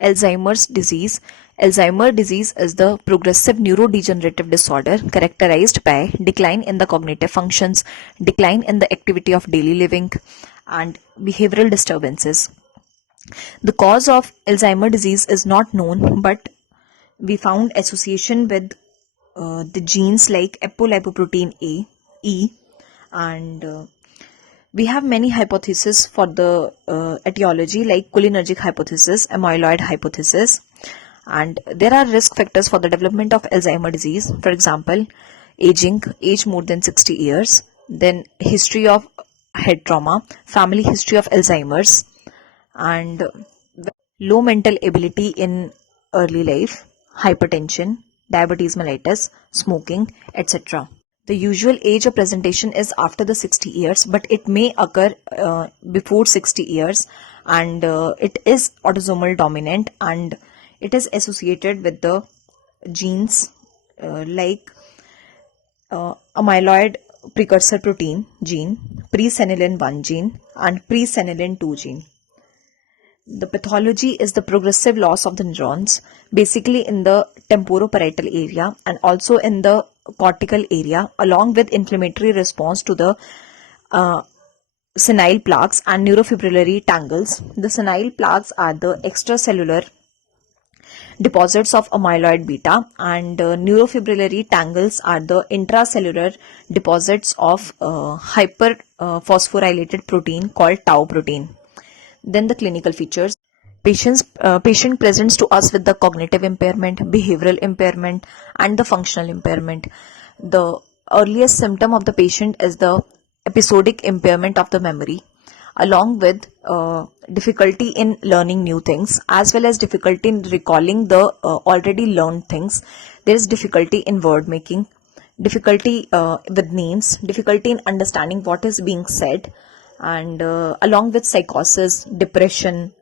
Alzheimer's disease. Alzheimer's disease is the progressive neurodegenerative disorder characterized by decline in the cognitive functions, decline in the activity of daily living, and behavioral disturbances. The cause of Alzheimer's disease is not known, but we found association with the genes like apolipoprotein A, E, and we have many hypotheses for the etiology, like cholinergic hypothesis, amyloid hypothesis, and there are risk factors for the development of Alzheimer's disease. For example, age more than 60 years, then history of head trauma, family history of Alzheimer's, and low mental ability in early life, hypertension, diabetes mellitus, smoking, etc. The usual age of presentation is after the 60 years, but it may occur before 60 years, and it is autosomal dominant, and it is associated with the genes like amyloid precursor protein gene, presenilin 1 gene, and presenilin 2 gene. The pathology is the progressive loss of the neurons, basically in the temporoparietal area and also in the cortical area, along with inflammatory response to the senile plaques and neurofibrillary tangles. The senile plaques are the extracellular deposits of amyloid beta, and neurofibrillary tangles are the intracellular deposits of hyperphosphorylated protein called tau protein. Then the clinical features. Patient presents to us with the cognitive impairment, behavioral impairment, and the functional impairment. The earliest symptom of the patient is the episodic impairment of the memory, along with difficulty in learning new things, as well as difficulty in recalling the already learned things. There is difficulty in word making, difficulty with names, difficulty in understanding what is being said, and along with psychosis, depression,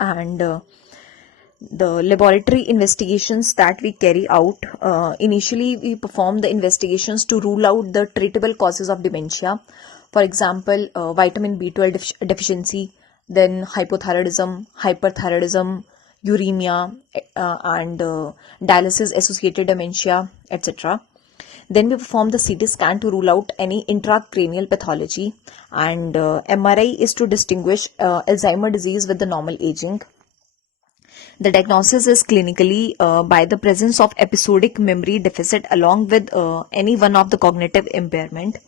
and the laboratory investigations that we carry out. Initially, we perform the investigations to rule out the treatable causes of dementia. For example, vitamin B12 deficiency, then hypothyroidism, hyperthyroidism, uremia, and dialysis associated dementia, etc. Then we perform the CT scan to rule out any intracranial pathology, and MRI is to distinguish Alzheimer's disease with the normal aging. The diagnosis is clinically by the presence of episodic memory deficit along with any one of the cognitive impairment,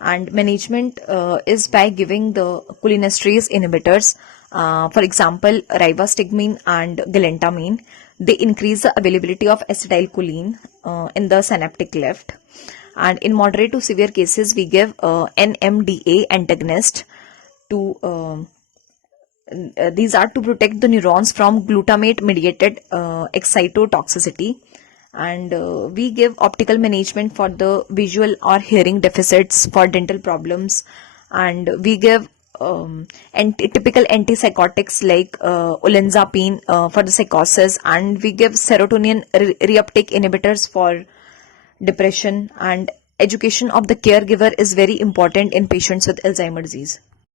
and management is by giving the cholinesterase inhibitors, for example ribostigmine and galantamine. They increase the availability of acetylcholine in the synaptic cleft, and in moderate to severe cases we give NMDA antagonist to these are to protect the neurons from glutamate mediated excitotoxicity, and we give optical management for the visual or hearing deficits, for dental problems, and we give typical antipsychotics like olanzapine for the psychosis, and we give serotonin reuptake inhibitors for depression. And education of the caregiver is very important in patients with Alzheimer's disease.